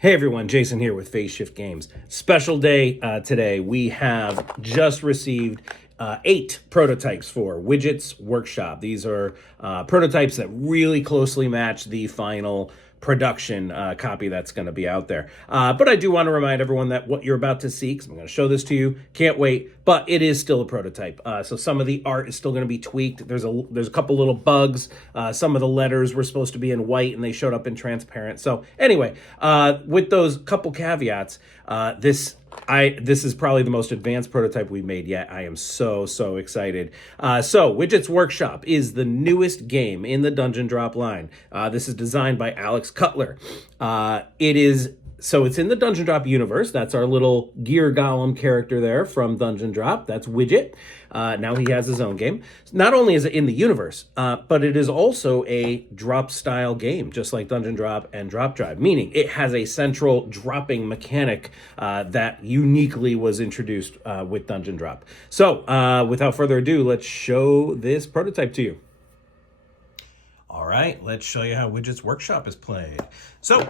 Hey everyone, Jason here with Phase Shift Games. Special day today. We have just received 8 prototypes for Widget's Workshop. These are prototypes that really closely match the final production copy that's going to be out there. But I do want to remind everyone that what you're about to see, because I'm going to show this to you, can't wait, but it is still a prototype. So some of the art is still going to be tweaked. There's a couple little bugs. Some of the letters were supposed to be in white and they showed up in transparent. So anyway, with those couple caveats, this is probably the most advanced prototype we've made yet. I am so excited. So Widget's Workshop is the newest game in the Dungeon Drop line. This is designed by Alex Cutler. It's in the Dungeon Drop universe. That's our little gear golem character there from Dungeon Drop. That's Widget. Now he has his own game. Not only is it in the universe, but it is also a drop-style game, just like Dungeon Drop and Drop Drive, meaning it has a central dropping mechanic that uniquely was introduced with Dungeon Drop. So, without further ado, let's show this prototype to you. All right, let's show you how Widget's Workshop is played. So,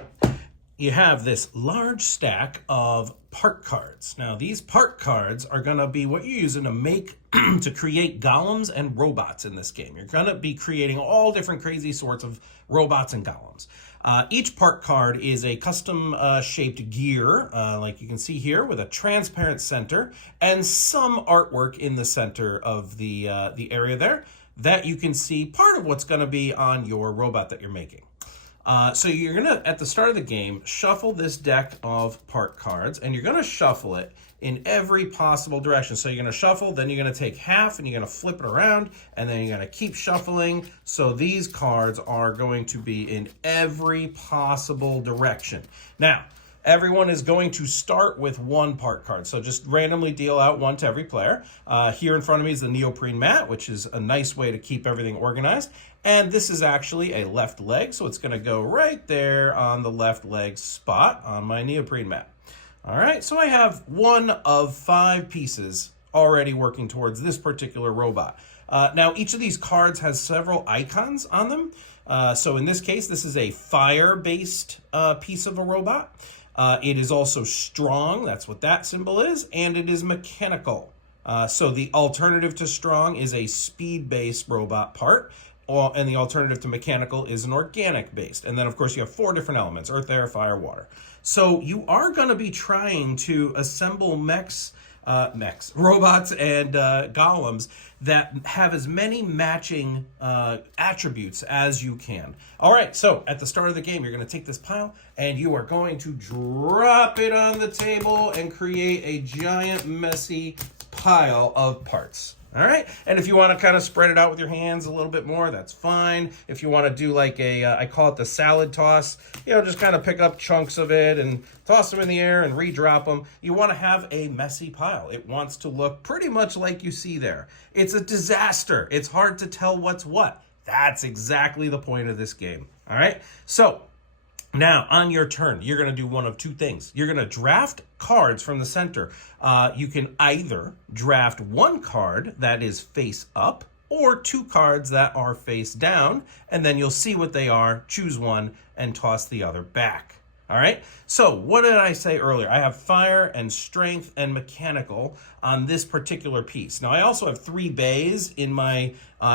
you have this large stack of part cards. Now, these part cards are going to be what you're using to create golems and robots in this game. You're going to be creating all different crazy sorts of robots and golems. Each part card is a custom shaped gear, like you can see here, with a transparent center and some artwork in the center of the area there that you can see part of what's going to be on your robot that you're making. So you're going to, at the start of the game, shuffle this deck of part cards, and you're going to shuffle it in every possible direction. So you're going to shuffle, then you're going to take half, and you're going to flip it around, and then you're going to keep shuffling. So these cards are going to be in every possible direction. Now, everyone is going to start with one part card. So just randomly deal out one to every player. Here in front of me is the neoprene mat, which is a nice way to keep everything organized. And this is actually a left leg, so it's going to go right there on the left leg spot on my neoprene mat. All right, so I have 1 of 5 pieces already working towards this particular robot. Now, each of these cards has several icons on them. So in this case, this is a fire-based piece of a robot. It is also strong, that's what that symbol is, and it is mechanical. So the alternative to strong is a speed-based robot part, and the alternative to mechanical is an organic-based. And then, of course, you have 4 different elements: earth, air, fire, water. So you are going to be trying to assemble robots and golems that have as many matching attributes as you can. All right, so at the start of the game, you're going to take this pile and you are going to drop it on the table and create a giant, messy pile of parts. All right, and if you want to kind of spread it out with your hands a little bit more, that's fine. If you want to do like I call it the salad toss, just kind of pick up chunks of it and toss them in the air and re-drop them. You want to have a messy pile. It wants to look pretty much like you see there. It's a disaster. It's hard to tell what's what. That's exactly the point of this game. All right, so now, on your turn, you're going to do one of 2 things. You're going to draft cards from the center. You can either draft 1 card that is face up or 2 cards that are face down, and then you'll see what they are, choose one, and toss the other back. All right, so what did I say earlier? I have fire and strength and mechanical on this particular piece. Now, I also have 3 bays in my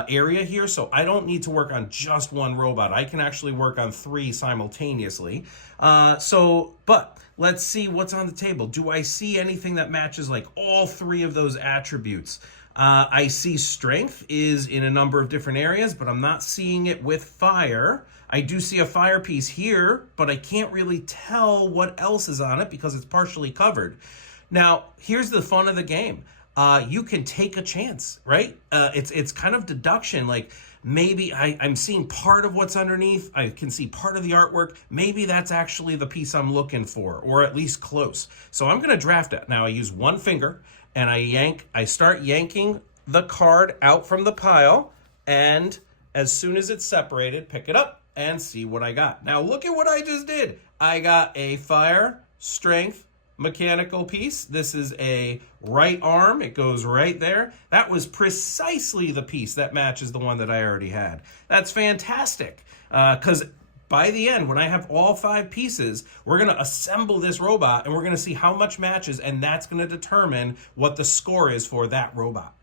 area here, so I don't need to work on just 1 robot. I can actually work on 3 simultaneously. But let's see what's on the table. Do I see anything that matches like all 3 of those attributes? I see strength is in a number of different areas, but I'm not seeing it with fire. I do see a fire piece here, but I can't really tell what else is on it because it's partially covered. Now, here's the fun of the game. You can take a chance, right? It's kind of deduction. Like maybe I'm seeing part of what's underneath. I can see part of the artwork. Maybe that's actually the piece I'm looking for, or at least close. So I'm going to draft it. Now I use 1 finger and I start yanking the card out from the pile, and as soon as it's separated, pick it up and see what I got. Now look at what I just did. I got a fire, strength, mechanical piece. This is a right arm. It goes right there. That was precisely the piece that matches the one that I already had. That's fantastic because by the end, when I have all 5 pieces, we're going to assemble this robot and we're going to see how much matches, and that's going to determine what the score is for that robot.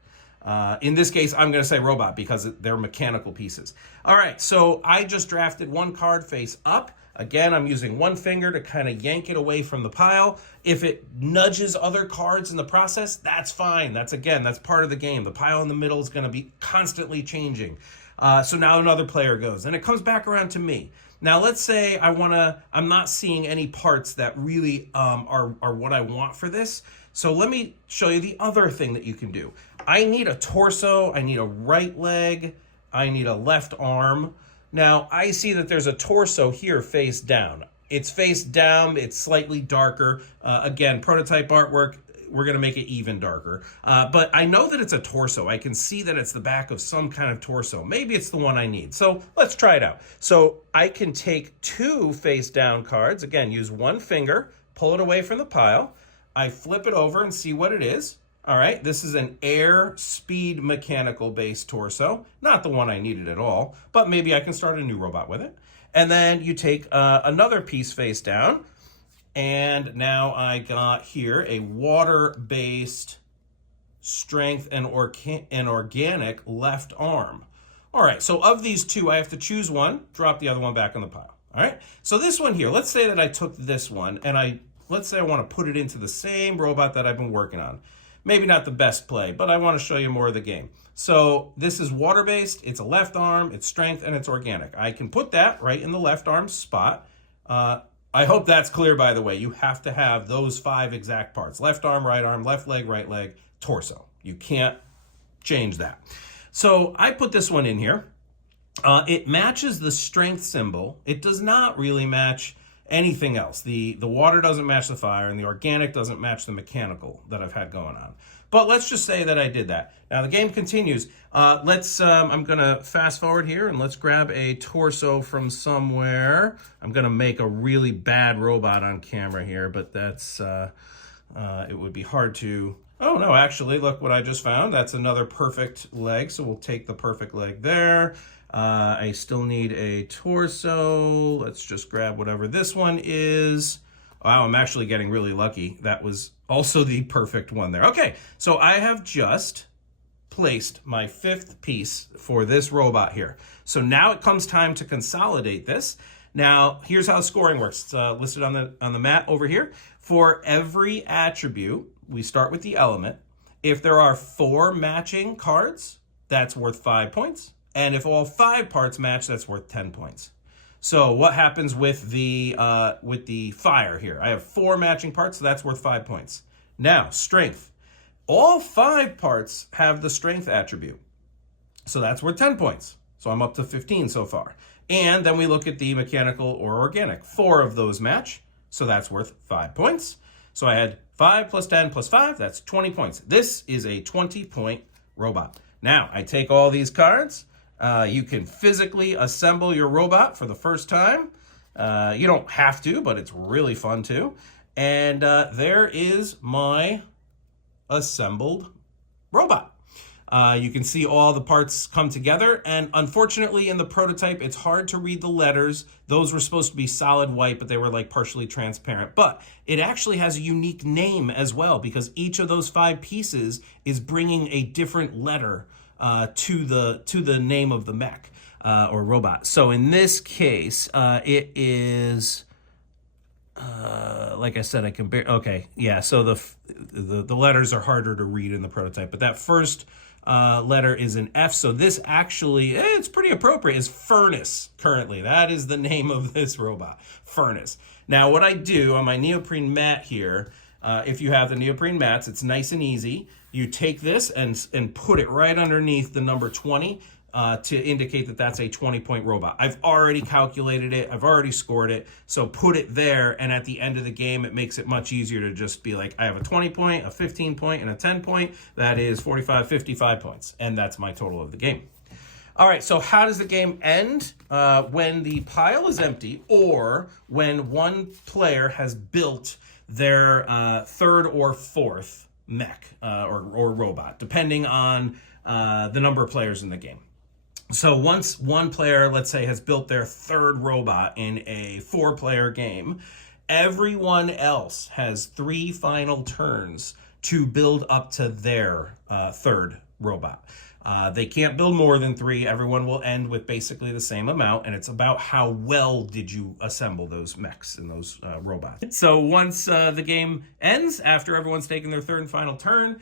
In this case, I'm going to say robot because they're mechanical pieces. All right, so I just drafted 1 card face up. Again, I'm using 1 finger to kind of yank it away from the pile. If it nudges other cards in the process, that's fine. That's part of the game. The pile in the middle is going to be constantly changing. So now another player goes, and it comes back around to me. Now, let's say I'm not seeing any parts that really are what I want for this. So let me show you the other thing that you can do. I need a torso, I need a right leg, I need a left arm. Now, I see that there's a torso here face down. It's face down, it's slightly darker. Again, prototype artwork, we're going to make it even darker. But I know that it's a torso. I can see that it's the back of some kind of torso. Maybe it's the one I need. So let's try it out. So I can take 2 face down cards. Again, use 1 finger, pull it away from the pile. I flip it over and see what it is. All right, this is an air speed mechanical based torso. Not the one I needed at all, but maybe I can start a new robot with it. And then you take another piece face down, and now I got here a water-based strength and organic left arm. All right, so of these 2, I have to choose one, drop the other one back in the pile. All right, so this one here, let's say that I took this one, and let's say I want to put it into the same robot that I've been working on. Maybe not the best play, but I want to show you more of the game. So this is water-based, it's a left arm, it's strength, and it's organic. I can put that right in the left arm spot. I hope that's clear, by the way. You have to have those 5 exact parts. Left arm, left leg, right leg, torso. You can't change that. So I put this one in here. It matches the strength symbol. It does not really match anything else. The water doesn't match the fire, and the organic doesn't match the mechanical that I've had going on. But let's just say that I did that. Now the game continues. I'm gonna fast forward here, and let's grab a torso from somewhere. I'm gonna make a really bad robot on camera here, but that's it would be hard to. Oh no, actually, look what I just found. That's another perfect leg, so we'll take the perfect leg there. I still need a torso. Let's just grab whatever this one is. Wow, I'm actually getting really lucky. That was also the perfect one there. Okay, so I have just placed my 5th piece for this robot here. So now it comes time to consolidate this. Now, here's how scoring works. It's listed on the mat over here. For every attribute, we start with the element. If there are 4 matching cards, that's worth 5 points. And if all 5 parts match, that's worth 10 points. So what happens with the fire here? I have 4 matching parts, so that's worth 5 points. Now, strength. All 5 parts have the strength attribute. So that's worth 10 points. So I'm up to 15 so far. And then we look at the mechanical or organic. 4 of those match, so that's worth 5 points. So I had 5 plus 10 plus 5, that's 20 points. This is a 20-point robot. Now, I take all these cards. You can physically assemble your robot for the first time. You don't have to, but it's really fun too. And there is my assembled robot. You can see all the parts come together, and unfortunately in the prototype it's hard to read the letters. Those were supposed to be solid white, but they were like partially transparent. But it actually has a unique name as well, because each of those 5 pieces is bringing a different letter to the name of the mech or robot. So in this case, it is like I said, I can okay, yeah. So the letters are harder to read in the prototype, but that first letter is an F. So this actually, it's pretty appropriate. Is Furnace currently? That is the name of this robot, Furnace. Now, what I do on my neoprene mat here. If you have the neoprene mats, it's nice and easy. You take this and put it right underneath the number 20 to indicate that that's a 20-point robot. I've already calculated it. I've already scored it. So put it there, and at the end of the game, it makes it much easier to just be like, I have a 20-point, a 15-point, and a 10-point. That is 45, 55 points, and that's my total of the game. All right, so how does the game end? When the pile is empty, or when one player has built their 3rd or 4th mech or robot, depending on the number of players in the game. So once one player, let's say, has built their third robot in a 4-player game, everyone else has 3 final turns to build up to their third robot. They can't build more than 3. Everyone will end with basically the same amount, and it's about how well did you assemble those mechs and those robots. So once the game ends, after everyone's taken their third and final turn,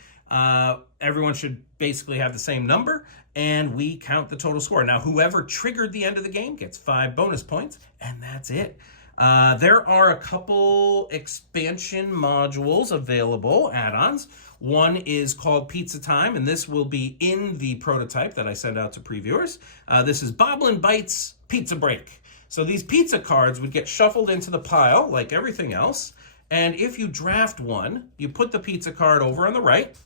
everyone should basically have the same number, and we count the total score. Now, whoever triggered the end of the game gets 5 bonus points, and that's it. There are a couple expansion modules available, add-ons. One is called Pizza Time, and this will be in the prototype that I send out to previewers. This is Boblin Bites Pizza Break. So these pizza cards would get shuffled into the pile like everything else, and if you draft one, you put the pizza card over on the right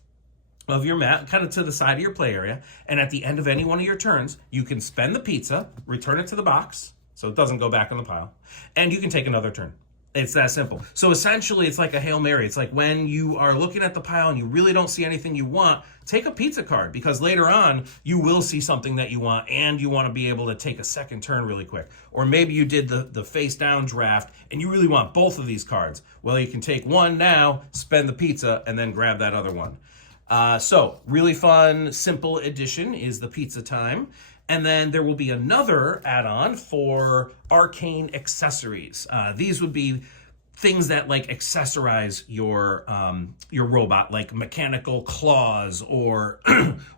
of your mat, kind of to the side of your play area, and at the end of any one of your turns, you can spend the pizza, return it to the box, so it doesn't go back in the pile, and you can take another turn. It's that simple. So essentially, it's like a Hail Mary. It's like when you are looking at the pile and you really don't see anything you want, take a pizza card, because later on, you will see something that you want, and you want to be able to take a second turn really quick. Or maybe you did the face-down draft, and you really want both of these cards. Well, you can take one now, spend the pizza, and then grab that other one. So, really fun, simple addition is the Pizza Time. And then there will be another add-on for arcane accessories. These would be things that like accessorize your robot, like mechanical claws or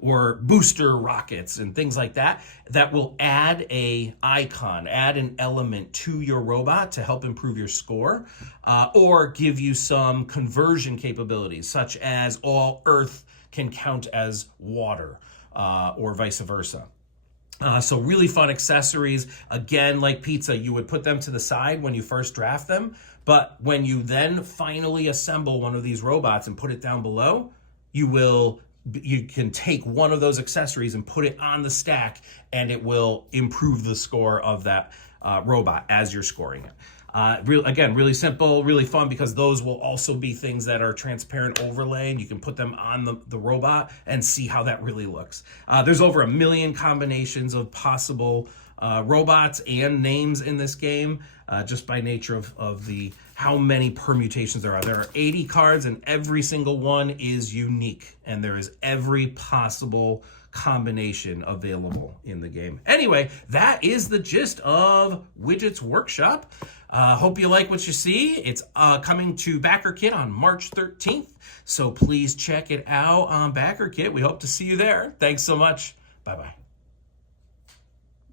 or booster rockets and things like that, that will add a icon, add an element to your robot to help improve your score, or give you some conversion capabilities, such as all earth can count as water, or vice versa. So really fun accessories. Again, like pizza, you would put them to the side when you first draft them, but when you then finally assemble one of these robots and put it down below, you can take one of those accessories and put it on the stack, and it will improve the score of that robot as you're scoring it. Again, really simple, really fun, because those will also be things that are transparent overlay, and you can put them on the robot and see how that really looks. There's over 1 million combinations of possible robots and names in this game, just by nature of how many permutations there are. There are 80 cards, and every single one is unique, and there is every possible combination available in the game. Anyway, that is the gist of Widget's Workshop. Hope you like what you see. It's coming to BackerKit on March 13th, so please check it out on BackerKit. We hope to see you there. Thanks so much. Bye-bye.